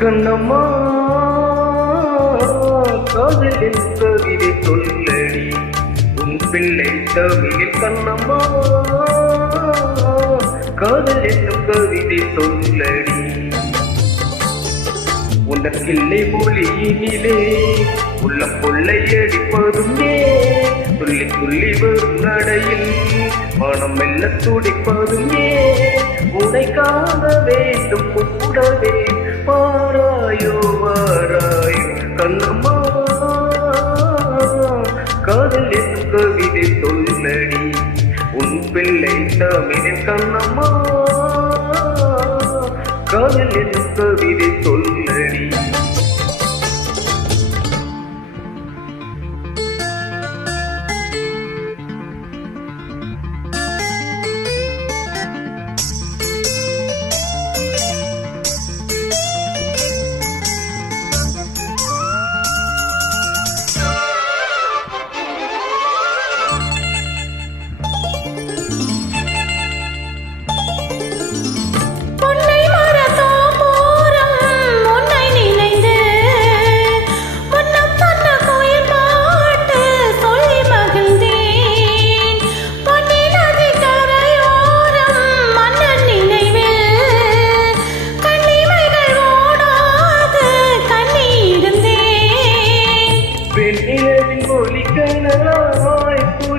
கண்ணம்மா காதலின் கவிதை சொல்லடி உன் பிள்ளை தமிழில் கண்ணம்மா காதல் என்னும் கவிதை சொல்லடி உனக்கில்லை மொழியினிலே உள்ளம் கொள்ளையடிப்பதும் ஏன் துள்ளி துள்ளி வரும் நடையில் மனம் மெல்ல துடிப்பதும் ஏன் உனை காண வேண்டும் கூடவே. பாராயோ வாராயோ கண்ணம்மா. காதல் கவிதை சொல்லடி உன் பிள்ளை தமிழ் கண்ணம்மா. காதல் கவிதை சொல்லடி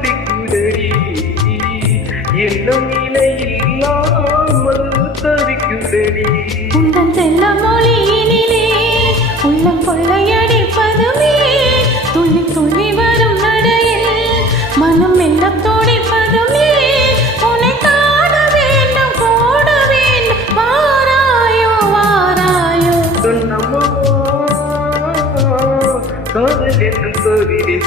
புரிக்குதடி என்னும் நிலை இல்லாமல் தவிக்குதடி. உந்தன் செல்ல மொழியினிலே உள்ளம் கொள்ளையடிப்பதுமே. துள்ளி துள்ளி வரும் நடையில் மனம் மெல்ல துடிப்பதுமே. உன்னை காண வேண்டும் கூட வேண்டும். வாராயோ வாராயோ. கண்ணம்மா காதல் என்னும் சொல்லடி.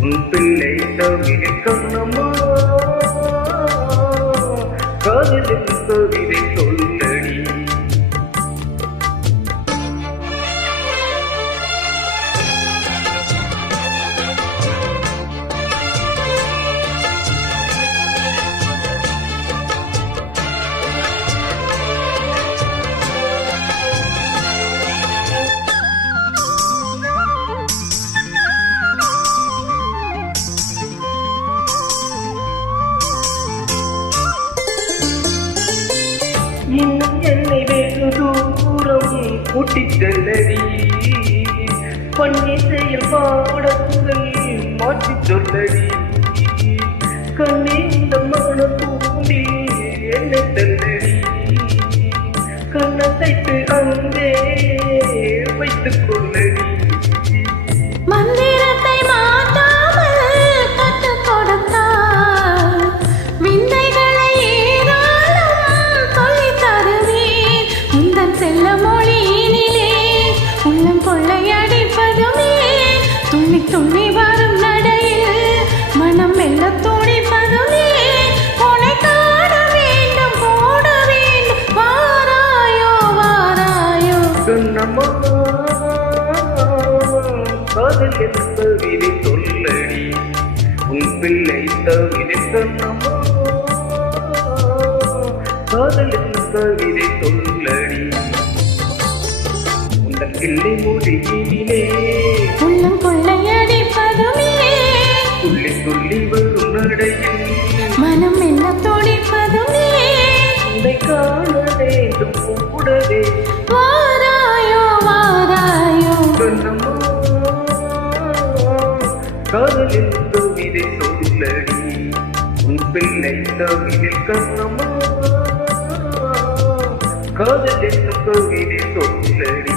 உன் பிள்ளை தமிழில் கண்ணம்மா காதல் கவிதை சொல்லடி கூட்டிச் செல்லடி பன்னிசையில் பாடங்கள் மாற்றி சொல்லடி கண்ணே இந்த மன தூண்டி என்னை தள்ளடி கண்ணத்தைத்து அங்கே வைத்துக் கொள்ளடி. மந்திரத்தை மாற்றாமல் கற்றுக் கொடுத்தார் விந்தைகளை ஏராளம் சொல்லித் தருவேன். உந்தன் செல்ல மொழி காதல் என்ற கவிதை சொல்லடி. உன் பிள்ளை தவிர கண்ணம்மா காதல் என்ற கவிதை சொல்லடி. உங்கள் பிள்ளை மொழியிலே உள்ளம் கொள்ளையடிப்பதுமே துள்ளி துள்ளி வரும் நடையில். மனம் என்ன துடிப்பதுமே. உன்னை காண வேண்டும் கூடவே. காதலில் கவிதை சொல்லடி உன் பிள்ளை தமிழில் கண்ணம்மா. காதலில் கவிதை சொல்லடி